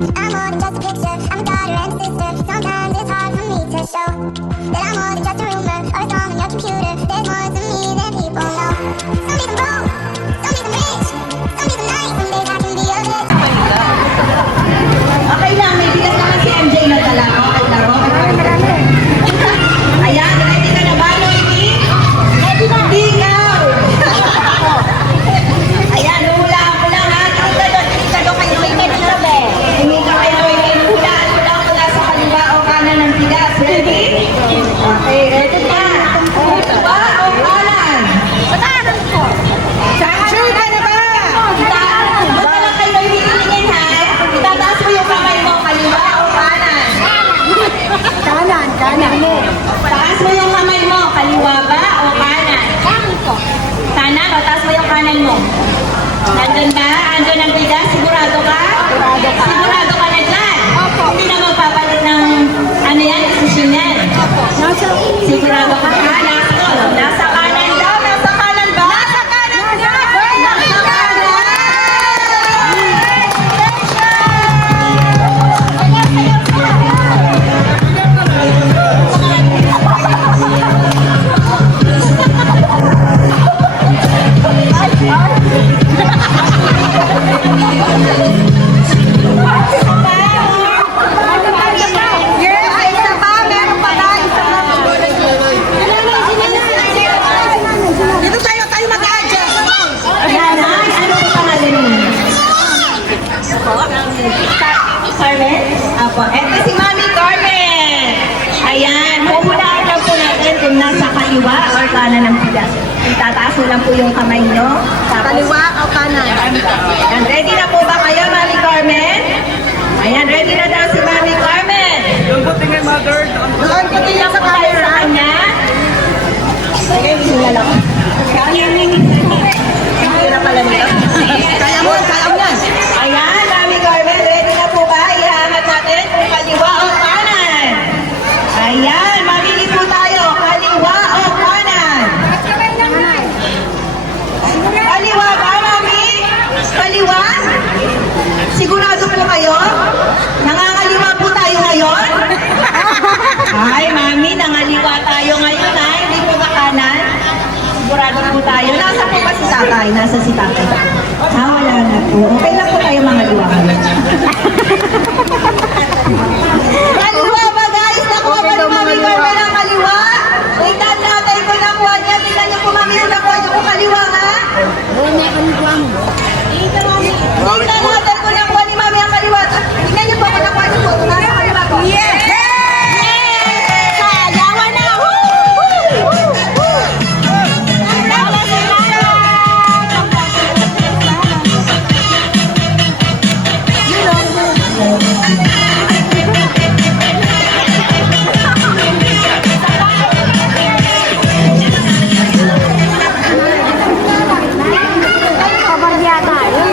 I'm more than just a picture, I'm a daughter and a sister. Sometimes it's hard for me to show that I'm more than just a rumor or a song on your computer. There's more to me than people know. Some days I'm broke, some days I'm rich, some days I'm nice, some days I can be a bitch. Okay lang, may bigas naman si MJ na talaro at laro. Ayan, ready ka na ba, Loiki? Ready na. Ikaw! Ayan, hulaan ko lang ha. Tingin ka doon kay Loiki. Tingin ka kay Loiki. Hulaan ko lang mula sa kaliwa o kanan ng bigas. Ready? Okay, ready na. Kaliwa o kanan? Sure ka na ba? Huwag ka lang kay Loiki tingin ha. Itataas mo yung kamay mo, kaliwa o kanan? Kanan mo. Taas mo yung kamay mo, kaliwa ba o kanan? Kanan o taas mo yung kanan mo? Nandun ba? Andun ang bigas? Sigurado ka? Sigurado ka na dyan? Hindi na magpapalit ng ano yan, decision yan. Sigurado ka ha? Nasa kanan daw? Nasa kanan ba? Nasa kanan niya! Nasa kanan! Carmen? Apo. Eto si Mami Carmen. Ayan. Huhulaan lang po natin kung nasa kaliwa or kanan ng bigas. Itataas mo lang po yung kamay nyo. Kaliwa o kanan? Ayan. Ready na po ba kayo, Mami Carmen? Ayan. Ready na daw si Mami Carmen. Doon ko tingin sa Tayo sa kanya. Sige, sila lang. Kaya na pala nito. Kaya mo yan. Ayan, Mami Carmen, ready na po ba? Ihangat natin kung kaliwa o kanan. Ayan, mamili po tayo. Kaliwa o kanan? Kaliwa ba, Mami? Kaliwa? Sigurado po kayo? Nangangaliwa po tayo ngayon? Ay, Mami, nangaliwa tayo ngayon, ha? Hindi po ba kanan? Sigurado po tayo. Nasa po ba si tatay? Nasa si tatay. Wala na po. Okay lang po tayo mga liwangan. Kaliwa ba guys? Nakuha ba ni Mami Carmen ang kaliwa? Wait, natin ko nakuha niya. Tingnan niyo po Mami kung nakuha niyo po kaliwa ha? Tingnan natin kung nakuha ni Mami ang kaliwa. Tingnan niyo po kung nakuha niyo po. Nasa kaliwa po. Yes! Sayawan na! Pabagya tayo.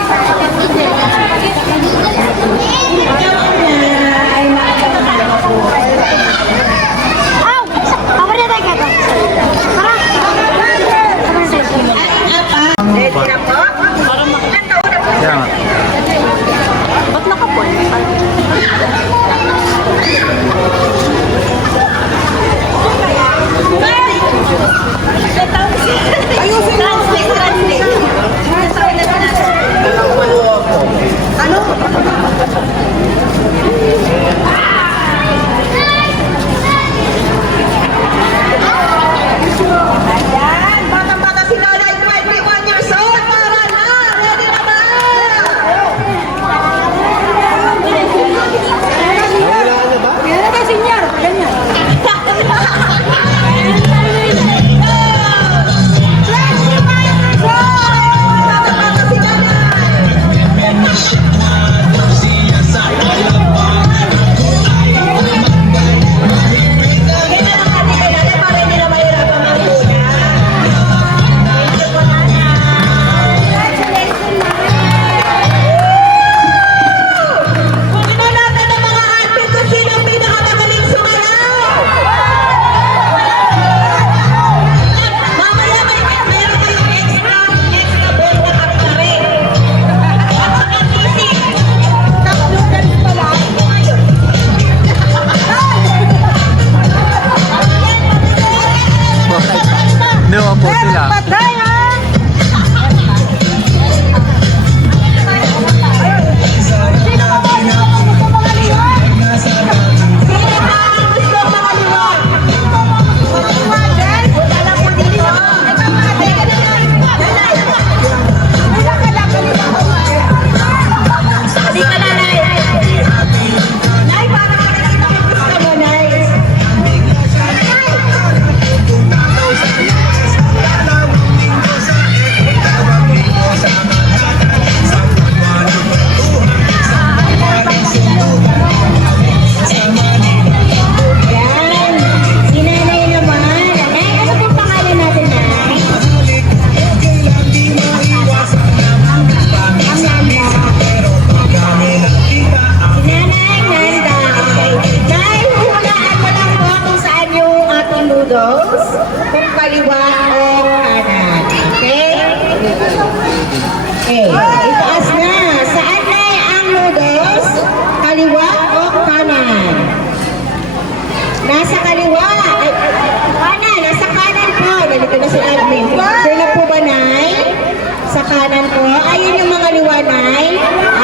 nanay.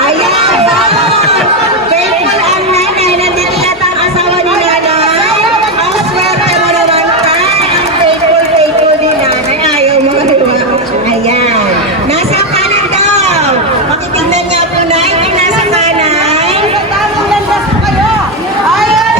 Ayan, faithful ang nanay. Nandito yata ang asawa ni nanay. Ang swerte mo naman pa. Ang faithful ni nanay. Ayaw mo kaliwa. Ayan. Nasa kanan daw. Makitignan niya po na yung nasa kanan. Tamang landas kayo. Ayan.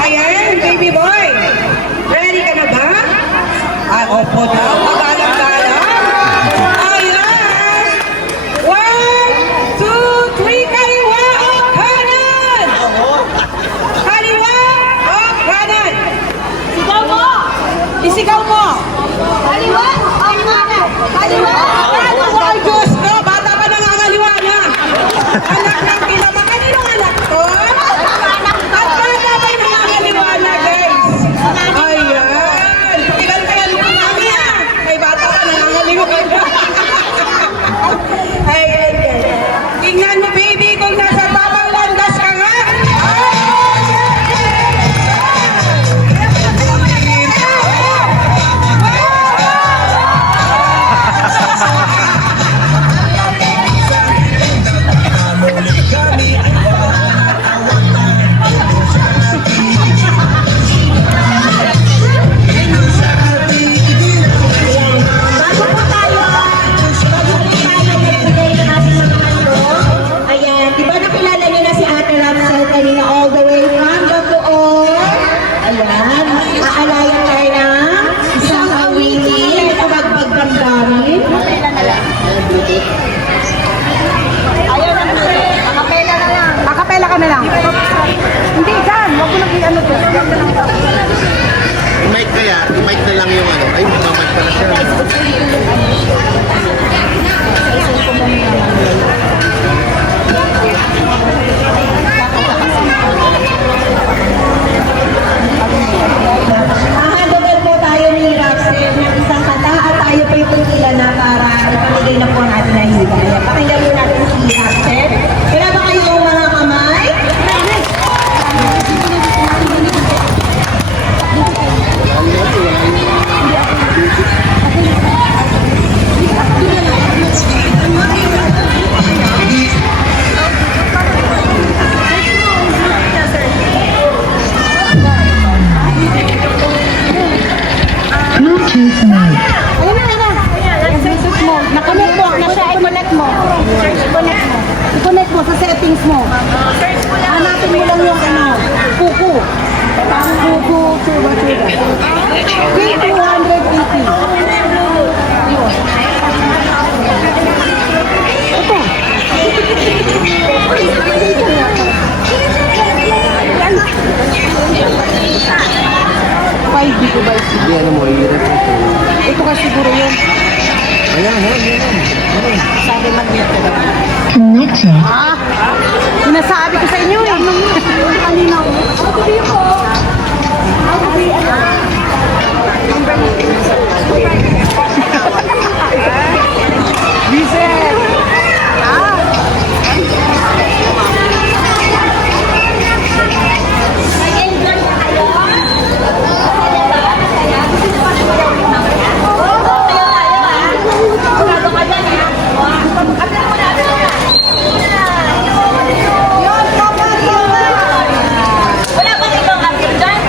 Ayan, baby boy. Ready ka na ba? Ay, opo daw. Magalang-galang. Ayan. 1, 2, 3, kaliwa o kanan? Kaliwa o kanan? Sigaw mo! Isigaw mo. Kaliwa o kanan? Kaliwa o kanan? Ay, Diyos ko. Bata pa nangangaliwa na. Anak ng pinama. Kaninong anak to? At bata pa nangangaliwa na, guys. Ayan. Tigal-tigal mo kami, ah. May bata ka nangangaliwa na. Ayan, guys. Tingnan mo, baby, kung nasa tamang landas ka nga. Bago po tayo magbigay ng ating mga handog. Ayan, di ba nakilala niyo na si Ate Rapsel kanina all the way from Bacoor? Ayan, aalayan tayo ng isang awitin. Ito bagbag damdamin. Ayaw ng luto. Akapela na lang. Akapela ka na lang. Hindi, dyan. Huwag mo nang i-ano to. I-mic kaya, i-mic na lang yung ano. Ay, mamad pala siya. Hahandogan po tayo ni Rapsel ng isang kanta at tayo po yung pagkila na para ipamigay na po ang ating nahihigaya. Pakinggan mo natin si Rapsel. Wala ba kayong mga kamay? Nakonect mo na siya. I-connect mo. I-connect mo sa settings mo. Hanapin mo lang yung ano. Kuku. Kuku. Suba. K280. Ito. Five ko ba? Hindi, ano mo, i-rep ito. Ito ka siguro yun. Ayan, Sabi mag-dito. Sinasabi ko sa inyo eh. Kanina ko. Vincent! Wala ba ibang kapit dyan?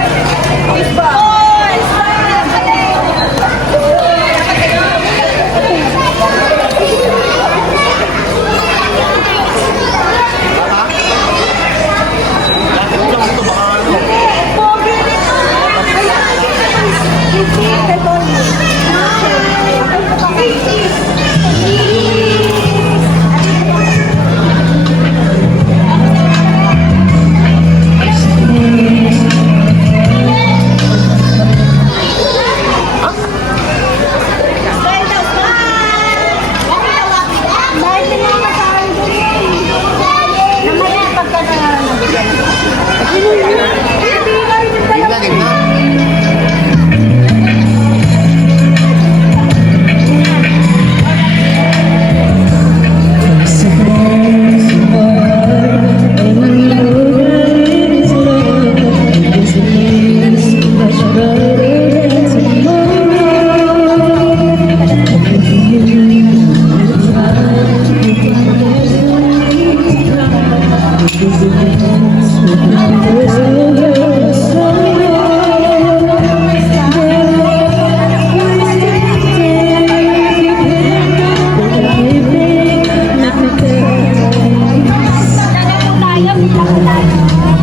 Tayo, tayo.